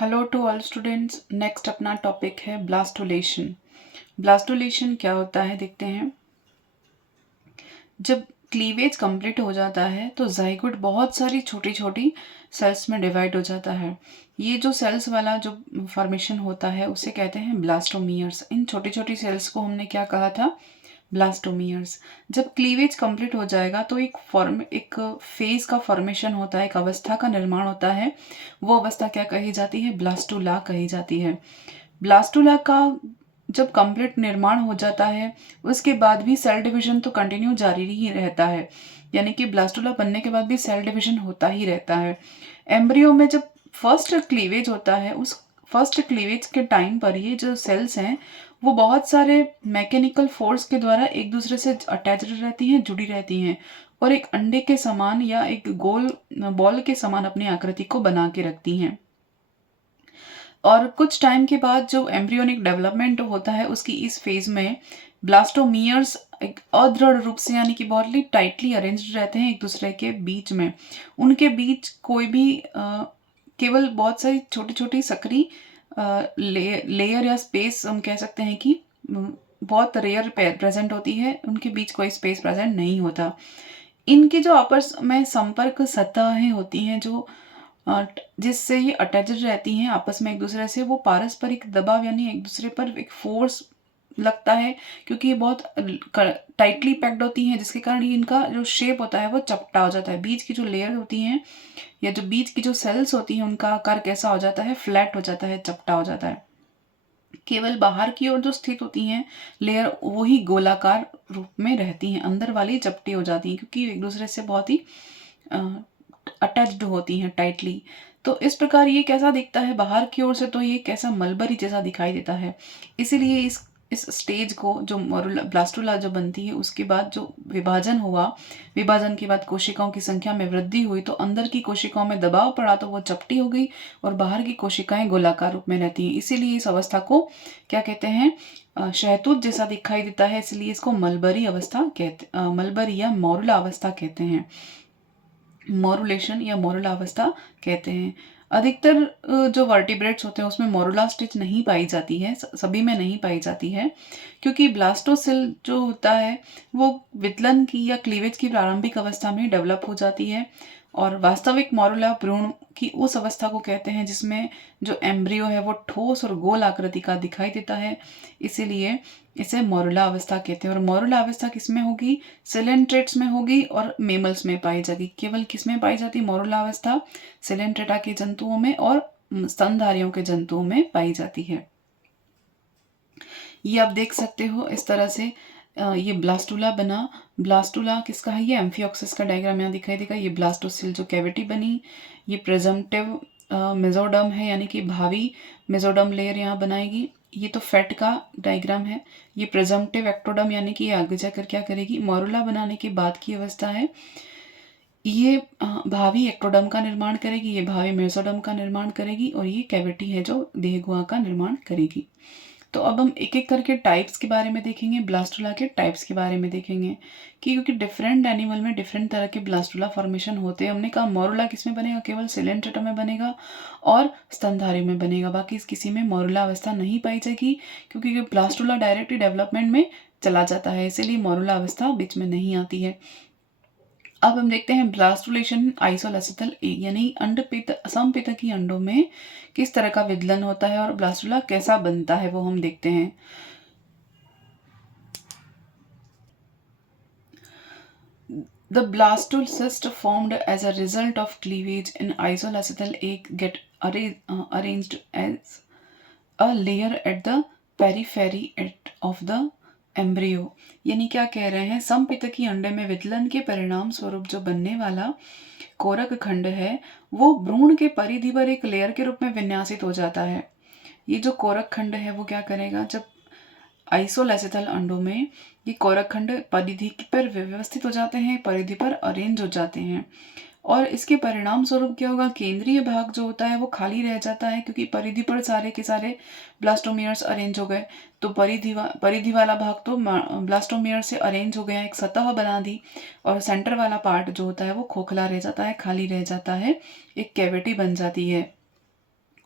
Hello to all students. Next अपना topic है blastulation. ब्लास्टोलेशन क्या होता है देखते हैं। जब क्लीवेज कंप्लीट हो जाता है तो जाइगोट बहुत सारी छोटी छोटी सेल्स में डिवाइड हो जाता है। ये जो सेल्स वाला जो फॉर्मेशन होता है उसे कहते हैं ब्लास्टोमियर्स। इन छोटी छोटी सेल्स को हमने क्या कहा था? ब्लास्टोमियर्स। जब क्लीवेज कंप्लीट हो जाएगा तो एक फेज का फॉर्मेशन होता है, एक अवस्था का निर्माण होता है। वो अवस्था क्या कही जाती है? ब्लास्टुला कही जाती है। ब्लास्टुला का जब कंप्लीट निर्माण हो जाता है उसके बाद भी सेल डिवीजन तो कंटिन्यू जारी ही रहता है, यानी कि ब्लास्टुला बनने के बाद भी सेल डिवीजन होता ही रहता है। एम्ब्रियो में जब फर्स्ट क्लीवेज होता है उस फर्स्ट क्लीवेज के टाइम पर ये जो सेल्स हैं वो बहुत सारे मैकेनिकल फोर्स के द्वारा एक दूसरे से अटैच्ड रहती हैं, जुड़ी रहती हैं और एक अंडे के समान या एक गोल बॉल के समान अपनी आकृति को बना के रखती हैं। और कुछ टाइम के बाद जो एम्ब्रियोनिक डेवलपमेंट होता है उसकी इस फेज में ब्लास्टोमियर्स एक अदृढ़ रूप से यानी कि बहुत ही टाइटली अरेंज्ड रहते हैं एक दूसरे के बीच में। उनके बीच कोई भी केवल बहुत सारी छोटी छोटी सकरी लेयर या स्पेस हम कह सकते हैं कि बहुत रेयर प्रेजेंट होती है, उनके बीच कोई स्पेस प्रेजेंट नहीं होता। इनकी जो आपस में संपर्क सतहें होती हैं जो जिससे ये अटैच्ड रहती हैं आपस में एक दूसरे से, वो पारस्परिक दबाव यानी एक दूसरे पर एक फोर्स लगता है क्योंकि ये बहुत टाइटली पैक्ड होती हैं, जिसके कारण ये इनका जो शेप होता है वो चपटा हो जाता है। बीच की जो लेयर होती हैं या जो बीच की जो सेल्स होती हैं उनका आकार कैसा हो जाता है? फ्लैट हो जाता है, चपटा हो जाता है। केवल बाहर की ओर जो स्थित होती हैं लेयर वही गोलाकार रूप में रहती हैं, अंदर वाली चपटी हो जाती हैं क्योंकि एक दूसरे से बहुत ही अटैच्ड होती हैं टाइटली। तो इस प्रकार ये कैसा दिखता है बाहर की ओर से? तो ये कैसा मलबरी जैसा दिखाई देता है। इसीलिए इस स्टेज को जो ब्लास्टुला जो बनती है उसके बाद जो विभाजन हुआ, विभाजन के बाद कोशिकाओं की संख्या में वृद्धि हुई तो अंदर की कोशिकाओं में दबाव पड़ा तो वो चपटी हो गई और बाहर की कोशिकाएं गोलाकार रूप में रहती हैं। इसीलिए इस अवस्था को क्या कहते हैं? शहतूत जैसा दिखाई देता है, इसलिए इसको मलबरी अवस्था कहते मलबरी या मोरुला अवस्था कहते हैं। मोरुलेशन या मोरुला अवस्था कहते हैं। अधिकतर जो वर्टिब्रेट्स होते हैं उसमें मोरुला स्टेज नहीं पाई जाती है, सभी में नहीं पाई जाती है क्योंकि ब्लास्टोसिल जो होता है वो वितलन की या क्लीवेज की प्रारंभिक अवस्था में डेवलप हो जाती है और वास्तविक मोरुला भ्रूण की उस अवस्था को कहते हैं जिसमें जो एम्ब्रियो है वो ठोस और गोल आकृति का दिखाई देता है, इसीलिए इसे मोरुला अवस्था कहते हैं। और मोरुला अवस्था किसमें होगी? सिलेंट्रेट्स में होगी और मेमल्स में पाई जाएगी। केवल किसमें पाई जाती है मोरुला अवस्था? सिलेंट्रेटा के जंतुओं में और स्तनधारियों के जंतुओं में पाई जाती है। ये आप देख सकते हो इस तरह से ये ब्लास्टुला बना। ब्लास्टुला किसका है? ये एम्फियोक्सिस का डायग्राम यहाँ दिखाई देगा। ये ब्लास्टोसिल जो कैविटी बनी, ये प्रेजम्पटिव मेजोडर्म है यानी कि भावी मेजोडर्म लेयर यहाँ बनाएगी। ये तो फैट का डायग्राम है। ये प्रेजम्पटिव एक्टोडर्म यानी कि ये आगे जाकर क्या करेगी? मोरुला बनाने के बाद की अवस्था है। ये भावी एक्टोडर्म का निर्माण करेगी, ये भावी मेसोडर्म का निर्माण करेगी और ये कैविटी है जो देहगुहा का निर्माण करेगी। तो अब हम एक एक करके टाइप्स के बारे में देखेंगे, ब्लास्टुला के टाइप्स के बारे में देखेंगे कि क्योंकि डिफरेंट एनिमल में डिफरेंट तरह के ब्लास्टुला फॉर्मेशन होते हैं। हमने कहा मोरुला किसमें बनेगा? केवल सिलेंट्रेटा में बनेगा और स्तनधारी में बनेगा, बाकी किसी में मोरुला अवस्था नहीं पाई जाएगी क्योंकि ब्लास्टुला डायरेक्टली डेवलपमेंट में चला जाता है, इसीलिए मोरुला अवस्था बीच में नहीं आती है। अब हम देखते हैं ब्लास्टुलेशन आइसोलेसिथल एग यानी समपितकी अंडों में किस तरह का विदलन होता है और ब्लास्टुला कैसा बनता है वो हम देखते हैं। The blastocyst formed as a result of cleavage in isolacetal egg get arranged as a layer at the periphery of the embryo. यानी क्या कह रहे हैं? समपितकी अंडे में वितलन के परिणाम स्वरूप जो बनने वाला कोरक खंड है वो भ्रूण के परिधि पर एक लेयर के रूप में विन्यासित हो जाता है। ये जो कोरक खंड है वो क्या करेगा? जब आइसोलेसिथल अंडों में ये कोरक खंड परिधि पर व्यवस्थित हो जाते हैं, परिधि पर अरेंज हो जाते हैं और इसके परिणाम स्वरूप क्या होगा? केंद्रीय भाग जो होता है वो खाली रह जाता है क्योंकि परिधि पर सारे के सारे ब्लास्टोमियर्स अरेंज हो गए। तो परिधि वाला भाग तो ब्लास्टोमियर से अरेंज हो गया, एक सतह बना दी और सेंटर वाला पार्ट जो होता है वो खोखला रह जाता है, खाली रह जाता है, एक कैविटी बन जाती है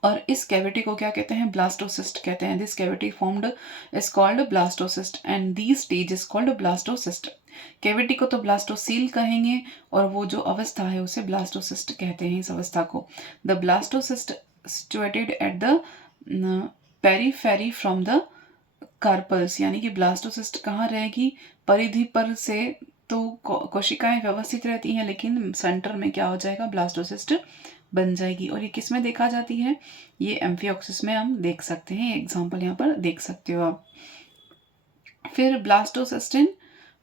और इस कैविटी को क्या कहते हैं? ब्लास्टोसिस्ट कहते हैं। This cavity formed is called blastocyst and the stage is called blastocyst. Cavity को तो ब्लास्टोसील कहेंगे और वो जो अवस्था है उसे ब्लास्टोसिस्ट कहते हैं, इस अवस्था को। The blastocyst situated at the periphery from the carpals, यानी कि ब्लास्टोसिस्ट कहाँ रहेगी? परिधि पर से तो कोशिकाएं व्यवस्थित रहती हैं, लेकिन सेंटर में क्या हो जाएगा? ब्लास्टोसिस्ट बन जाएगी। और ये किस में देखा जाती है? ये एम्फिओक्सिस में हम देख सकते हैं। एग्जाम्पल यहाँ पर देख सकते हो आप। फिर ब्लास्टोसिस्टिन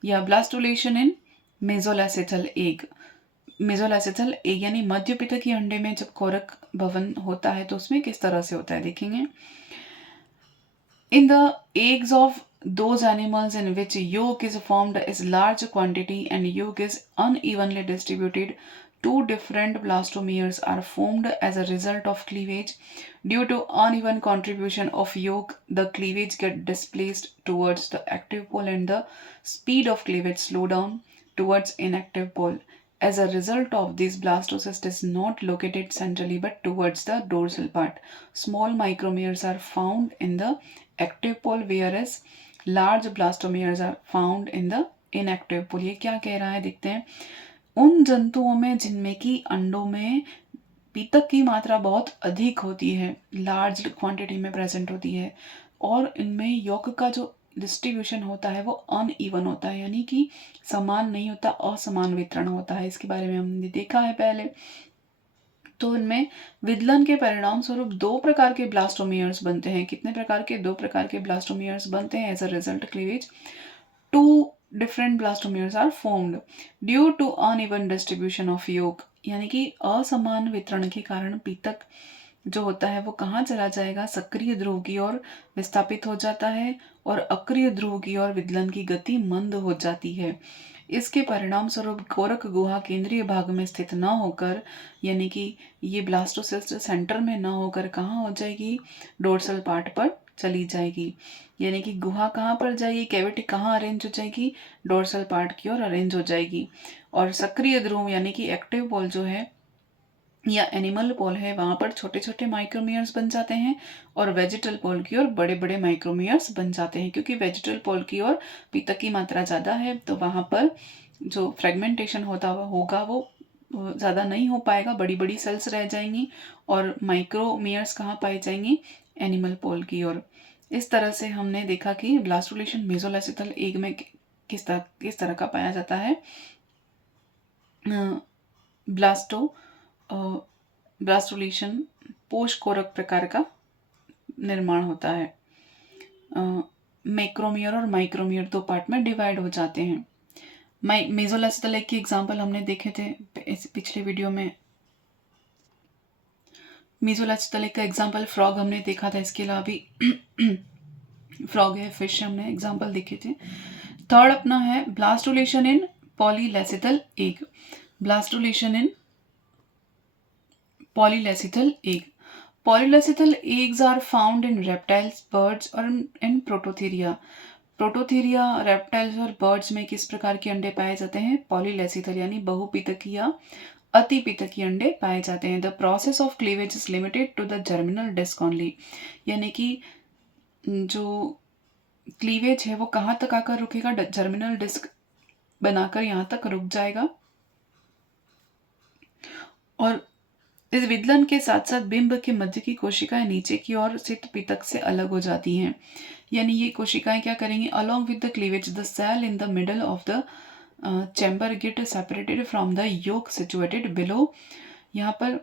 या ब्लास्टोलेशन इन मेसोलैसिथल एग। मेसोलैसिथल एग यानी मध्य पित्तकीय अंडे में जब कोरक भवन होता है तो उसमें किस तरह से होता है देखेंगे। In the eggs of those animals in which yolk is formed is large quantity and yolk is unevenly distributed, two different blastomeres are formed as a result of cleavage. Due to uneven contribution of yolk, the cleavage get displaced towards the active pole and the speed of cleavage slow down towards inactive pole. As a result of this, blastocyst is not located centrally but towards the dorsal part. Small micromeres are found in the active pole whereas large blastomeres are found in the inactive pole. ये क्या कह रहा है देखते हैं। उन जंतुओं में जिनमें कि अंडों में पीतक की मात्रा बहुत अधिक होती है, लार्ज क्वांटिटी में प्रेजेंट होती है, और इनमें यौक का जो डिस्ट्रीब्यूशन होता है वो अनइवन होता है, यानी कि समान नहीं होता, असमान वितरण होता है। इसके बारे में हमने देखा है पहले। तो इनमें विदलन के परिणाम स्वरूप दो प्रकार के ब्लास्टोमियर्स बनते हैं। कितने प्रकार के? दो प्रकार के ब्लास्टोमियर्स बनते हैं as a result cleavage. Two different blastomeres are formed due to uneven distribution of yolk, यानी कि असमान वितरण के कारण पीतक जो होता है वो कहाँ चला जाएगा? सक्रिय ध्रुव की ओर विस्थापित हो जाता है और अक्रिय ध्रुव की ओर विदलन की गति मंद हो जाती है। इसके परिणाम स्वरूप कोरक गुहा केंद्रीय भाग में स्थित न होकर, यानी कि ये ब्लास्टोसिस्ट सेंटर में न होकर कहाँ हो जाएगी? डोर्सल पार्ट पर चली जाएगी। यानी कि गुहा कहाँ पर जाएगी? कैविटी कहाँ अरेंज हो जाएगी? डोर्सल पार्ट की ओर अरेंज हो जाएगी। और सक्रिय ध्रुव यानी कि एक्टिव पोल जो है या एनिमल पोल है, वहां पर छोटे छोटे माइक्रोमियर्स बन जाते हैं और वेजिटल पोल की ओर बड़े बड़े माइक्रोमियर्स बन जाते हैं। क्योंकि वेजिटल पोल की ओर पीतक की मात्रा ज़्यादा है तो वहां पर जो फ्रेगमेंटेशन होता होगा वो ज़्यादा नहीं हो पाएगा, बड़ी बड़ी सेल्स रह जाएंगी और माइक्रोमियर्स कहाँ पाई जाएंगी? एनिमल पोल की ओर। इस तरह से हमने देखा कि ब्लास्टोलेशन मेसोलैसिथल एग में किस तरह का पाया जाता है। ब्लास्टोलेशन पोष कोरक प्रकार का निर्माण होता है। मैक्रोमियर और माइक्रोमियर दो पार्ट में डिवाइड हो जाते हैं। मेसोलैसिथल एग की एग्जांपल हमने देखे थे पिछले वीडियो में। मेसोलैसिथल एग का एग्जांपल फ्रॉग हमने देखा था, इसके अलावा भी फ्रॉग है, फिश हमने एग्जांपल देखे थे। थर्ड अपना है ब्लास्टोलेशन इन पॉलीलैसिथल egg. ब्लास्टोलेशन in polylecithal egg. Polylecithal eggs are found in reptiles, birds और in prototheria. प्रोटोथेरिया, रेप्टाइल्स और बर्ड्स में किस प्रकार के अंडे पाए जाते हैं? पॉलीलेसिथल यानी बहुपितकीय या अतिपितकीय अंडे पाए जाते हैं। The process of cleavage is limited to the germinal disc only, यानी कि जो क्लीवेज है वो कहाँ तक आकर रुकेगा? जर्मिनल डिस्क बनाकर यहाँ तक रुक जाएगा। और इस विदलन के साथ साथ बिंब के मध्य की कोशिकाएं नीचे की ओर स्थित पितक से अलग हो जाती हैं। यानी ये कोशिकाएं क्या करेंगी? Along with the cleavage the cell in the middle of the chamber get separated from the yolk situated below. यहाँ पर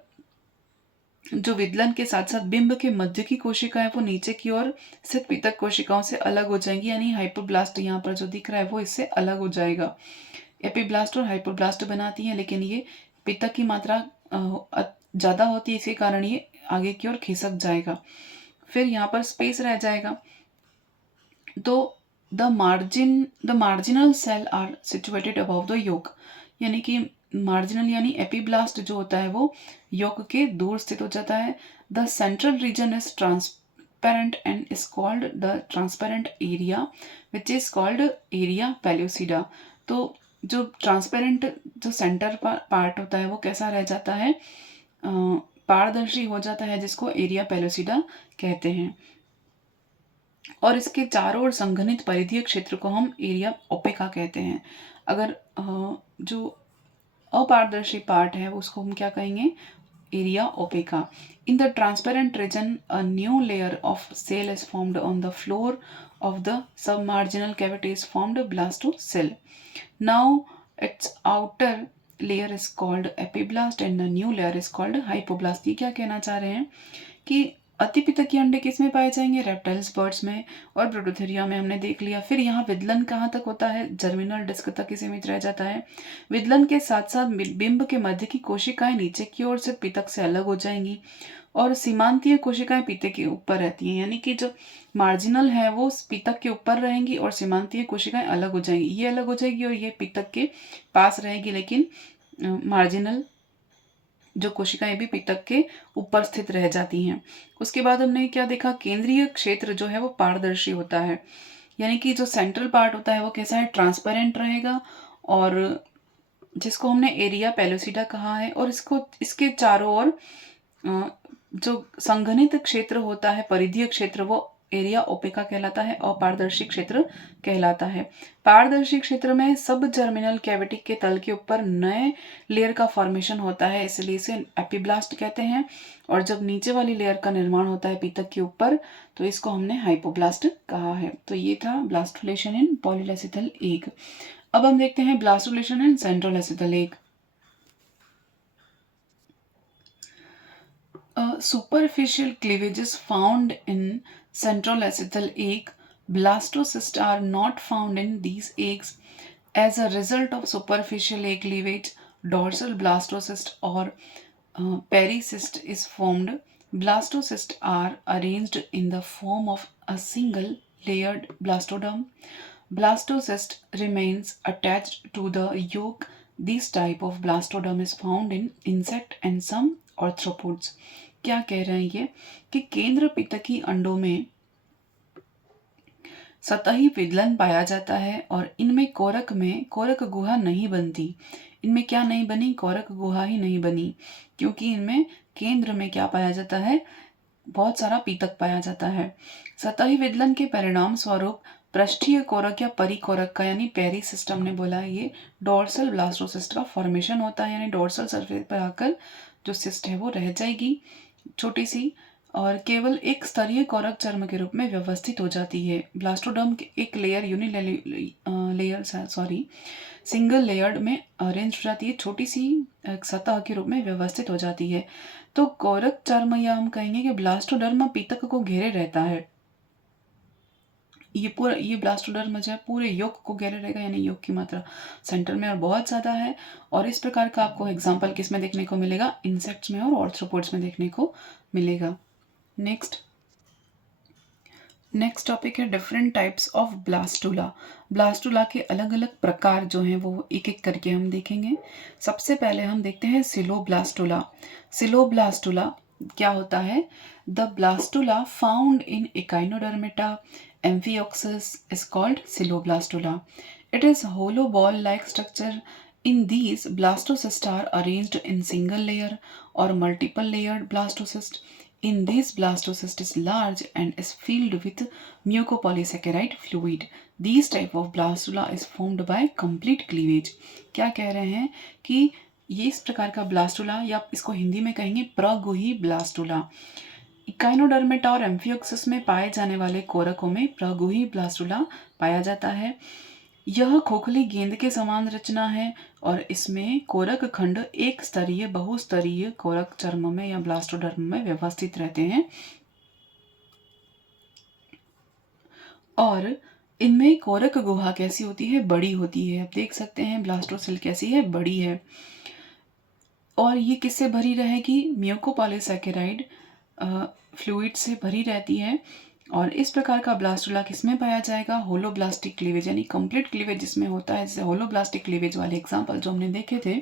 जो विदलन के साथ साथ बिंब के मध्य की कोशिकाएं वो नीचे की ओर स्थित पितक कोशिकाओं से अलग हो जाएंगी, यानी हाइपोब्लास्ट यहाँ पर जो दिख रहा है वो इससे अलग हो जाएगा। एपिब्लास्ट और हाइपोब्लास्ट बनाती हैं, लेकिन ये पितक की मात्रा ज़्यादा होती है, इसके कारण ये आगे की ओर खिसक जाएगा, फिर यहाँ पर स्पेस रह जाएगा। तो the marginal cell are situated above the yolk, यानी कि मार्जिनल यानी एपीब्लास्ट जो होता है वो योक के दूर स्थित हो जाता है। The central region is transparent and is called the transparent area which is called area pellucida. तो जो ट्रांसपेरेंट जो सेंटर पार्ट होता है वो कैसा रह जाता है? पारदर्शी हो जाता है, जिसको एरिया पेलोसिडा कहते हैं। और इसके चारों ओर संघनित परिधीय क्षेत्र को हम एरिया ओपेका कहते हैं। अगर जो अपारदर्शी पार्ट है उसको हम क्या कहेंगे, area opaca. In the transparent region a new layer of cell is formed on the floor of the submarginal cavity is formed blastocell. Now its outer layer is called epiblast and the new layer is called hypoblast. ये क्या कहना चाह रहे हैं कि अतिपितकीय अंडे किस में पाए जाएंगे, रेप्टाइल्स, बर्ड्स में और ब्रोटोथेरिया में हमने देख लिया। फिर यहाँ विदलन कहाँ तक होता है, जर्मिनल डिस्क तक ही सीमित रह जाता है। विदलन के साथ साथ बिंब के मध्य की कोशिकाएं नीचे की ओर से पितक से अलग हो जाएंगी और सीमांतीय कोशिकाएं पीतक के ऊपर रहती हैं, यानी कि जो मार्जिनल है वो पीतक के ऊपर रहेंगी और सीमांतीय कोशिकाएं अलग हो जाएंगी। ये अलग हो जाएगी और ये पीतक के पास रहेगी, लेकिन मार्जिनल जो कोशिकाएं भी पीतक के ऊपर स्थित रह जाती हैं। उसके बाद हमने क्या देखा, केंद्रीय क्षेत्र जो है वो पारदर्शी होता है, यानी कि जो सेंट्रल पार्ट होता है वो कैसा है, ट्रांसपेरेंट रहेगा, और जिसको हमने एरिया पेलोसिडा कहा है। और इसके चारों ओर जो संघनित क्षेत्र होता है, परिधीय क्षेत्र, वो एरिया ओपेका कहलाता है और पारदर्शी क्षेत्र कहलाता है। पारदर्शी क्षेत्र में सब जर्मिनल कैविटी के तल के ऊपर नए लेयर का फॉर्मेशन होता है, इसलिए इसे एपिब्लास्ट कहते हैं। और जब नीचे वाली लेयर का निर्माण होता है पीतक के ऊपर, तो इसको हमने हाइपोब्लास्ट कहा है। तो ये था ब्लास्टुलेशन इन पॉलीलेसिथल एग। अब हम देखते हैं blastulation in centrolecithal egg. Superficial cleavages found in centrolecithal egg. Blastocysts are not found in these eggs. As a result of superficial egg cleavage, dorsal blastocyst or pericyst is formed. Blastocysts are arranged in the form of a single layered blastoderm. Blastocyst remains attached to the yolk. This type of blastoderm is found in insect and some arthropods. क्या कह रहे हैं ये कि केंद्र पितकी अंडों में सतही विदलन पाया जाता है और इनमें कोरक गुहा नहीं बनती। इनमें क्या नहीं बनी, कोरक गुहा ही नहीं बनी, क्योंकि इनमें केंद्र में क्या पाया जाता है, बहुत सारा पीतक पाया जाता है। सतही विदलन के परिणाम स्वरूप पृष्ठीय कोरक या परिकोरक का, यानी पेरी सिस्टम ने बोला, ये डोर्सल ब्लास्टोसिस्ट का फॉर्मेशन होता है, यानी डोर्सल सरफेस पर आकर जो सिस्ट है वो रह जाएगी छोटी सी, और केवल एक स्तरीय कोरक चर्म के रूप में व्यवस्थित हो जाती है। ब्लास्टोडर्म एक सिंगल लेयर्ड में अरेंज हो जाती है, छोटी सी एक सतह के रूप में व्यवस्थित हो जाती है। तो कोरक चर्म, या हम कहेंगे कि ब्लास्टोडर्म पीतक को घेरे रहता है। ये ब्लास्टोडर्म जो है पूरे योग को घेरे रहेगा, यानी योग की मात्रा सेंटर में और बहुत ज़्यादा है। और इस प्रकार का आपको एग्जाम्पल किस में देखने को मिलेगा, इंसेक्ट्स में और ऑर्थ्रोपोड्स में देखने को मिलेगा। नेक्स्ट टॉपिक है different types of blastula. Blastula के अलग अलग प्रकार जो हैं वो एक एक करके हम देखेंगे। सबसे पहले हम देखते हैं सिलोब्लास्टुला। सिलोब्लास्टुला क्या होता है, the blastula found in echinodermata amphioxus is called coeloblastula. It is hollow ball-like structure. In these, blastocysts are arranged in single layer or multiple layered blastocyst. In these, blastocyst is large and is filled with mucopolysaccharide fluid. These type of blastula is formed by complete cleavage. क्या कह रहे हैं कि ये इस प्रकार का blastula, या इसको हिंदी में कहेंगे प्रगुही ब्लास्टुला, इकाइनोडर्मेटा और एम्फियोक्सिस में पाए जाने वाले कोरकों में प्रगुही ब्लास्टुला पाया जाता है। यह खोखली गेंद के समान रचना है और इसमें कोरक खंड एक स्तरीय बहुस्तरीय कोरक चर्म में या ब्लास्टोडर्म में व्यवस्थित रहते हैं और इनमें कोरक गुहा कैसी होती है, बड़ी होती है। आप देख सकते हैं ब्लास्टोसिल कैसी है, बड़ी है। और ये किससे भरी रहेगी, म्यूकोपॉलीसैकेराइड फ्लूइड से भरी रहती है। और इस प्रकार का ब्लास्टुला किसमें पाया जाएगा, होलोब्लास्टिक क्लीवेज, यानी कंप्लीट क्लीवेज जिसमें होता है। जैसे होलोब्लास्टिक क्लीवेज वाले एग्जांपल जो हमने देखे थे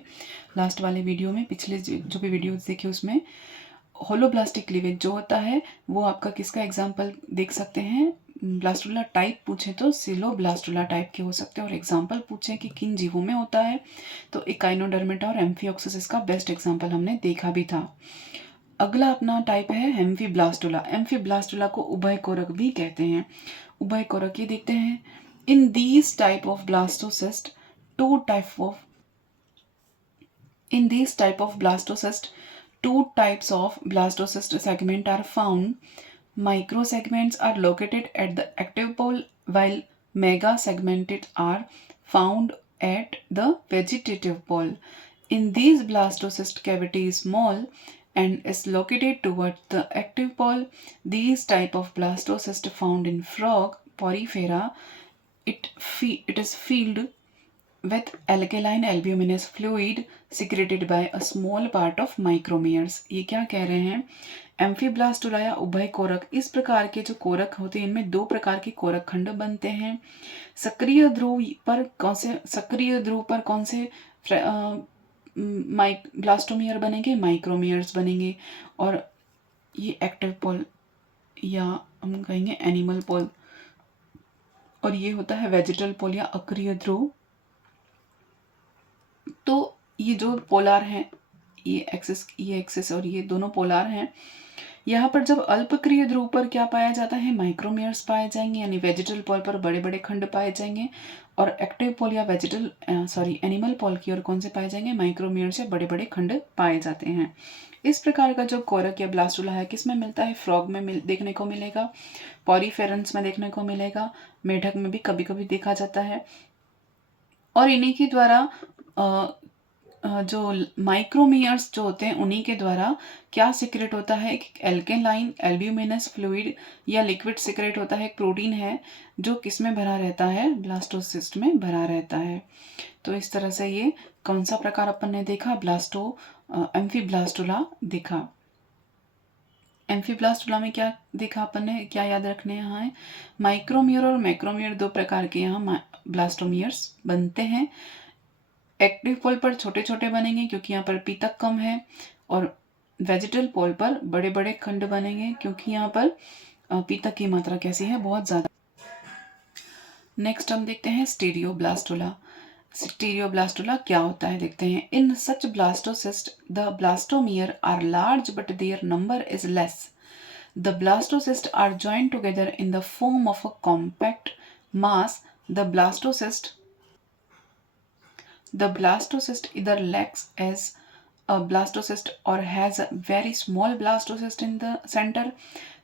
लास्ट वाले वीडियो में, पिछले जो भी वीडियोस देखे उसमें होलोब्लास्टिक क्लीवेज जो होता है वो आपका किसका एग्जांपल देख सकते हैं। ब्लास्टुला टाइप पूछे तो सिलोब्लास्टुला टाइप के हो सकते हैं, और एग्जांपल पूछे कि किन जीवों में होता है तो इकाइनोडर्मेटा और एम्फियोक्सिस इसका बेस्ट एग्जांपल हमने देखा भी था। अगला अपना टाइप है एम्फीब्लास्टुला। एम्फीब्लास्टुला को उभय कोरक भी कहते हैं। उभय कोरक ये देखते हैं, in these type of blastocyst two type of In these type of blastocyst, two types of blastocyst segment are found. Microsegments are located at the active pole while megasegmented are found at the vegetative pole. In these blastocyst cavity is small and is located towards the active pole. These type of blastocyst found in frog, Porifera, it is filled with alkaline albuminous fluid secreted by a small part of micromeres। ये क्या कह रहे हैं, एम्फीब्लास्टुला या उभय कोरक, इस प्रकार के जो कोरक होते हैं इनमें दो प्रकार के कोरक खंड बनते हैं। सक्रिय ध्रुव पर कौन से ब्लास्टोमियर बनेंगे, माइक्रोमियर्स बनेंगे। और ये एक्टिव पोल या हम कहेंगे एनिमल पोल, और ये होता है वेजिटल पोल या अक्रिय ध्रुव। तो ये जो पोलार हैं, ये एक्सिस और ये दोनों पोलार हैं। यहाँ पर जब अल्पक्रिय ध्रुव पर क्या पाया जाता है, माइक्रोमियर्स पाए जाएंगे, यानी वेजिटल पोल पर बड़े बड़े खंड पाए जाएंगे। और एक्टिव पोल या एनिमल पोल की ओर कौन से पाए जाएंगे, माइक्रोमियर्स या बड़े बड़े खंड पाए जाते हैं। इस प्रकार का जो कोरक या ब्लास्टुला है किस में मिलता है, फ्रॉग में देखने को मिलेगा, पॉरीफेरेंस में देखने को मिलेगा, मेढक में भी कभी कभी देखा जाता है। और इन्हीं के द्वारा जो माइक्रोमियर्स जो होते हैं उन्हीं के द्वारा क्या सिक्रेट होता है, एक एल्केलाइन एल्ब्यूमिनस फ्लूइड या लिक्विड सिक्रेट होता है, एक प्रोटीन है जो किस में भरा रहता है, ब्लास्टोसिस्ट में भरा रहता है। तो इस तरह से ये कौन सा प्रकार अपन ने देखा, एम्फीब्लास्टुला देखा। एम्फीब्लास्टुला में क्या देखा अपन ने, क्या याद रखने यहाँ है, माइक्रोमियर और मैक्रोमियर दो प्रकार के यहाँ ब्लास्टोमियर्स बनते हैं। एक्टिव पोल पर छोटे छोटे बनेंगे क्योंकि यहाँ पर पीतक कम है, और वेजिटल पोल पर बड़े बड़े खंड बनेंगे क्योंकि यहाँ पर पीतक की मात्रा कैसी है, बहुत ज़्यादा। नेक्स्ट हम देखते हैं स्टीरियोब्लास्टुला। स्टीरियोब्लास्टुला क्या होता है देखते हैं। In such blastocyst the blastomere are large but their number is less. The blastocyst are joined together in the form of a compact mass. The blastocyst either lacks as a blastocyst or has a very small blastocyst in the center.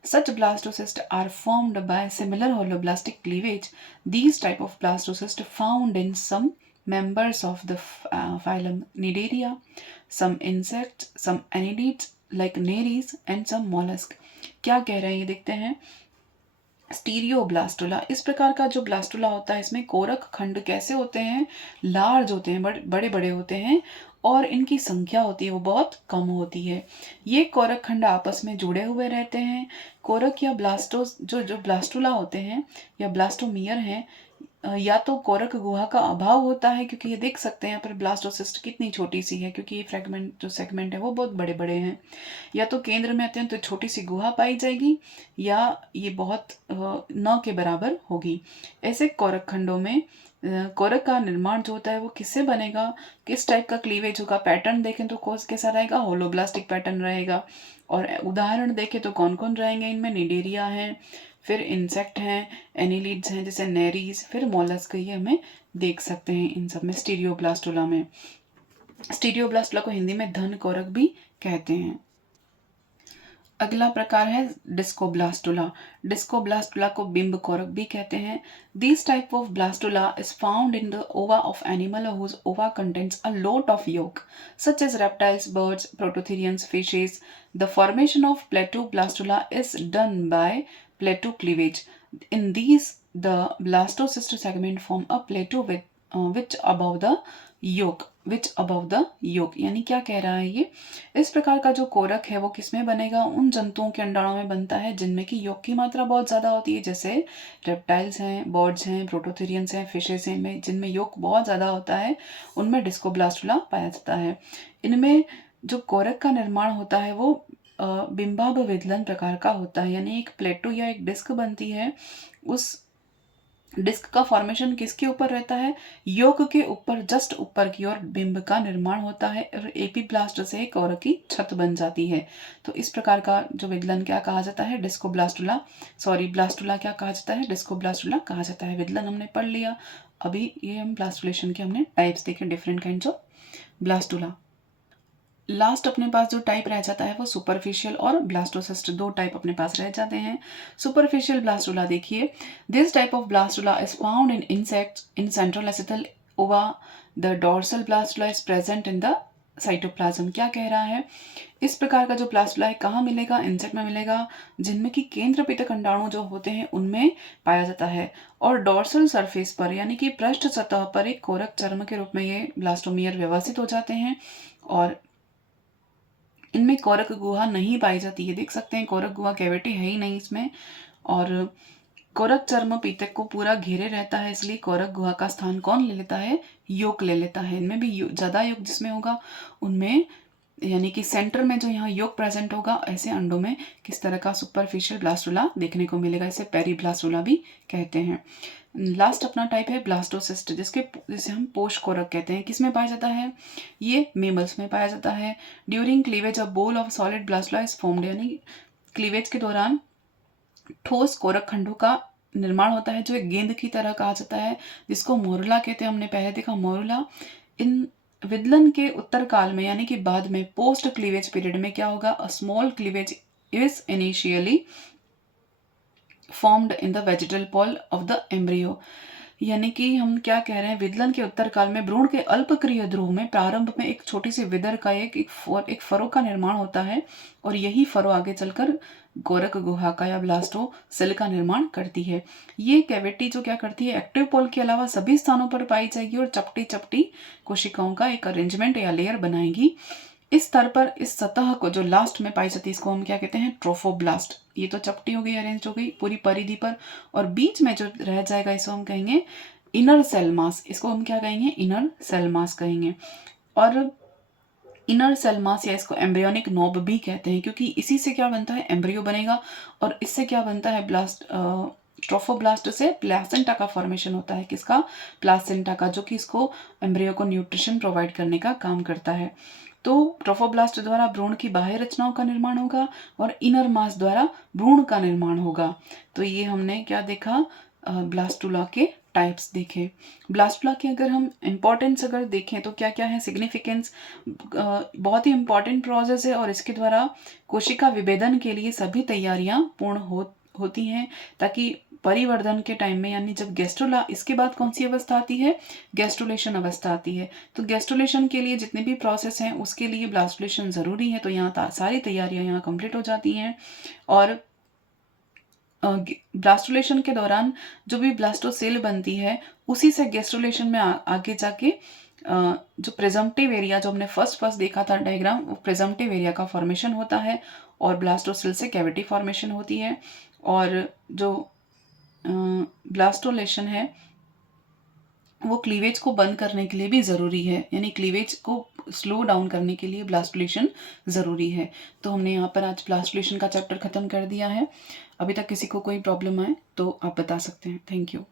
Such blastocysts are formed by similar holoblastic cleavage. These type of blastocysts found in some members of the phylum Cnidaria, some insects, some annelids like nereis and some mollusk। क्या कह रहे हैं ये देखते हैं। स्टीरियोब्लास्टुला, इस प्रकार का जो ब्लास्टुला होता है इसमें कोरक खंड कैसे होते हैं, लार्ज होते हैं, बड़े बड़े होते हैं, और इनकी संख्या होती है वो बहुत कम होती है। ये कोरक खंड आपस में जुड़े हुए रहते हैं। कोरक या ब्लास्टोस जो ब्लास्टुला होते हैं या ब्लास्टोमियर हैं, या तो कोरक गुहा का अभाव होता है, क्योंकि ये देख सकते हैं यहाँ पर ब्लास्टोसिस्ट कितनी छोटी सी है, क्योंकि ये फ्रेगमेंट जो सेगमेंट है वो बहुत बड़े बड़े हैं। या तो केंद्र में अत्यंत तो छोटी सी गुहा पाई जाएगी, या ये बहुत न के बराबर होगी। ऐसे कोरक खंडों में कोरक का निर्माण जो होता है वो किससे बनेगा, किस टाइप का क्लीवेज होगा, पैटर्न देखें तो कोर्स कैसा रहेगा, होलोब्लास्टिक पैटर्न रहेगा। और उदाहरण देखें तो कौन कौन रहेंगे इनमें, निडेरिया हैं, फिर इंसेक्ट हैं, एनिलिड्स हैं जैसे नेरीज, फिर मॉलस्क, ये हमें देख सकते हैं इन सब में स्टीरियोब्लास्टुला में। स्टीरियोब्लास्टुला को हिंदी में धन कोरक भी कहते हैं। अगला प्रकार है डिस्कोब्लास्टुला। डिस्कोब्लास्टुला को बिंब कोरक भी कहते हैं। This type of blastula is found in the ओवा ऑफ एनिमल हुज ओवा contains a lot of yolk, such as reptiles, birds, prototherians, fishes. The formation of plateaublastula is done by plateau cleavage. In these, the blastocyst segment form a plateau which above the yolk। यानी क्या कह रहा है ये, इस प्रकार का जो कोरक है वो किसमें बनेगा, उन जंतुओं के अंडाणुओं में बनता है जिनमें की योग की मात्रा बहुत ज़्यादा होती है, जैसे रेप्टाइल्स हैं, बर्ड्स हैं, प्रोटोथेरियंस हैं, फिशेस हैं, इनमें जिनमें योग बहुत ज़्यादा होता है उनमें डिस्कोब्लास्टुला पाया जाता है। इनमें जो कोरक का निर्माण होता है वो बिंबाब विदलन प्रकार का होता है, यानी एक प्लेटो या एक डिस्क बनती है, उस डिस्क का फॉर्मेशन किसके ऊपर रहता है? योक के ऊपर जस्ट ऊपर की ओर बिंब का निर्माण होता है और एपीब्लास्ट से कोरक की छत बन जाती है। तो इस प्रकार का जो विदलन क्या कहा जाता है? डिस्कोब्लास्टुला, सॉरी ब्लास्टुला क्या कहा जाता है? डिस्कोब्लास्टुला कहा जाता है। विदलन हमने पढ़ लिया। अभी ये हम ब्लास्टुलेशन के हमने टाइप्स देखे, different kinds of blastula. Last अपने पास जो टाइप रह जाता है वो सुपरफिशियल और ब्लास्टोसिस्ट, दो टाइप अपने पास रह जाते हैं। सुपरफिशियल ब्लास्टुला देखिए, this type of blastula is found in insects in centrolecithal ova. The dorsal blastula is present in the cytoplasm. क्या कह रहा है? इस प्रकार का जो ब्लास्टुला है कहाँ मिलेगा? इंसेक्ट में मिलेगा, जिनमें कि केंद्र पितक अंडाणु जो होते हैं उनमें पाया जाता है। और डोर्सल सरफेस पर यानी कि पृष्ठ सतह पर एक कोरक चर्म के रूप में ये ब्लास्टोमियर व्यवस्थित हो जाते हैं और इनमें कोरक गुहा नहीं पाई जाती है। देख सकते हैं कोरक गुहा कैविटी है ही नहीं इसमें, और कोरक चर्म पीतक को पूरा घेरे रहता है, इसलिए कोरक गुहा का स्थान कौन ले लेता है? योक ले लेता है। इनमें भी ज़्यादा योक जिसमें होगा उनमें, यानी कि सेंटर में जो यहाँ योक प्रेजेंट होगा, ऐसे अंडों में किस तरह का सुपरफिशियल ब्लास्टुला देखने को मिलेगा। इसे पेरीब्लास्टुला भी कहते हैं। लास्ट अपना टाइप है ब्लास्टोसिस्ट, जिसे हम पोष कोरक कहते हैं। किसमें पाया जाता है? ये मेमल्स में पाया जाता है। During cleavage a bowl of solid blastula is formed, यानी क्लीवेज के दौरान ठोस कोरक खंडों का निर्माण होता है जो एक गेंद की तरह कहा जाता है, जिसको मोरुला कहते हैं। हमने पहले देखा मोरुला। इन विदलन के उत्तर काल में यानी कि बाद में पोस्ट क्लीवेज पीरियड में क्या होगा? A small cleavage is initially formed in the vegetal pole of the embryo. यानी कि हम क्या कह रहे हैं? विदलन के उत्तर काल में भ्रूण के अल्पक्रिय ध्रुव में प्रारंभ में एक छोटी सी विदर का एक फरो का निर्माण होता है और यही फरो आगे चलकर गोरक गुहा का या ब्लास्टो सेल का निर्माण करती है। ये कैविटी जो क्या करती है? एक्टिव पोल के अलावा सभी स्थानों पर पाई जाएगी और चपटी चपटी कोशिकाओं का एक अरेंजमेंट या लेयर बनाएगी। इस स्तर पर इस सतह को जो लास्ट में पाई जाती है इसको हम क्या कहते हैं? ट्रोफोब्लास्ट। ये तो चपटी हो गई, अरेंज हो गई पूरी परिधि पर, और बीच में जो रह जाएगा इसको हम कहेंगे इनर सेल मास। इसको हम क्या कहेंगे? इनर सेल मास कहेंगे। और इनर सेल मास या इसको एम्ब्रियोनिक नोब भी कहते हैं, क्योंकि इसी से क्या बनता है? एम्ब्रियो बनेगा। और इससे क्या बनता है? ट्रोफोब्लास्ट से प्लासेंटा का फॉर्मेशन होता है। किसका? प्लासेंटा का, जो कि इसको एम्ब्रियो को न्यूट्रिशन प्रोवाइड करने का काम करता है। तो ट्रोफोब्लास्ट द्वारा भ्रूण की बाह्य रचनाओं का निर्माण होगा और इनर मास द्वारा भ्रूण का निर्माण होगा। तो ये हमने क्या देखा? ब्लास्टुला के टाइप्स देखे। ब्लास्टुला के अगर हम इम्पोर्टेंस अगर देखें तो क्या क्या है सिग्निफिकेंस? बहुत ही इम्पोर्टेंट प्रोसेस है और इसके द्वारा कोशिका विभेदन के लिए सभी तैयारियां पूर्ण होती हैं, ताकि परिवर्धन के टाइम में, यानी जब गैस्ट्रोला, इसके बाद कौन सी अवस्था आती है? गैस्ट्रोलेशन अवस्था आती है। तो गैस्ट्रोलेशन के लिए जितने भी प्रोसेस हैं उसके लिए ब्लास्टुलेशन ज़रूरी है। तो यहाँ सारी तैयारियां यहाँ कंप्लीट हो जाती हैं। और ब्लास्टुलेशन के दौरान जो भी ब्लास्टोसेल बनती है उसी से गैस्ट्रोलेशन में आगे जाके जो प्रेजम्पटिव एरिया, जो हमने फर्स्ट देखा था डायग्राम, वो प्रेजम्पटिव एरिया का फॉर्मेशन होता है और ब्लास्टोसेल से कैविटी फॉर्मेशन होती है। और जो ब्लास्टोलेशन है वो क्लीवेज को बंद करने के लिए भी ज़रूरी है, यानी क्लीवेज को स्लो डाउन करने के लिए ब्लास्टुलेशन ज़रूरी है। तो हमने यहाँ पर आज ब्लास्टुलेशन का चैप्टर ख़त्म कर दिया है। अभी तक किसी को कोई प्रॉब्लम आए तो आप बता सकते हैं। Thank you.